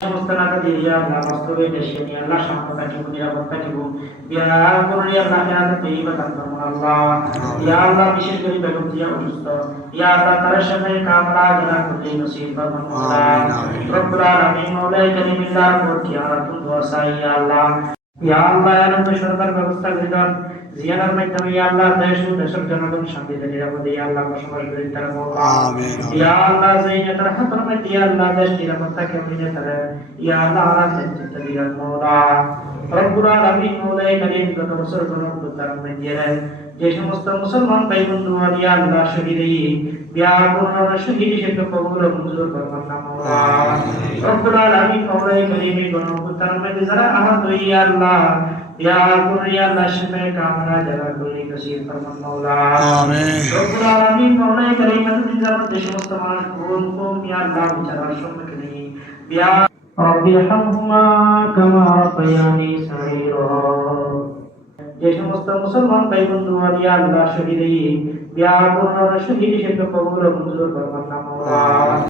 নাকা দিয়ে ইয়া আল্লাহ বাস্তবে দেশে নিয়ে আল্লাহ শান্ত থাকিব নিরাপদ থাকিব ইয়া ইয়া আল্লাহ হেরাত তৈবা দান আল্লাহ। ইয়া আল্লাহ বিশেষ করে বেগম জিয়া অসুস্থ। ইয়া আল্লাহ তার সাথে কামলা যারা করতে নসিব করুন আল্লাহ। রব্বুল আলামিন মাওলাই কারিমিল্লাহ কোটি আরাতুন দোয়া আল্লাহ। ইয়া আল্লাহ আনন্দ সরকার ব্যবস্থা মাধ্যমে ইয়া আল্লাহ দেশ ও দেশের জনগণ শান্তিতে নিরাপদে ইয়া আল্লাহ বসবাস করে তারা আমিন। ইয়া আল্লাহ হাতের মধ্যে ইয়া আল্লাহ দেশ নিরাপত্তা কেমনি নেতারা ইয়া আল্লাহ রব্বুল আলামিন করিম গত বছর গণক তার মধ্যে যে সমস্ত মুসলমান ভাই বন্ধু ইয়া আল্লাহ শহীদ ইয়া পূর্ণ শহীদ হিসেবে কবুল মঞ্জুর করবেন না রব্বুল আলামিন মৌলাই করিম গণক তার মধ্যে যারা আহত ইয়া আল্লাহ ইয়া পূর্ণ ইয়া আল্লাহ শিফে কামনা যারা করি নসিব ফরমান মৌলা আমিন। রব্বুল আলামিন মৌলাই করিম যারা যে সমস্ত মানুষ কোন কোন ইয়া আল্লাহ বিচারার সম্মুখীন ইয়া রব্বি রহমহুমা কামা রাব্বায়ানি সগীরা। যে সমস্ত মুসলমান ভাই বন্ধু আল্লাহ শহীদ ইয়া শহীদ হিসেবে কবুল মঞ্জুর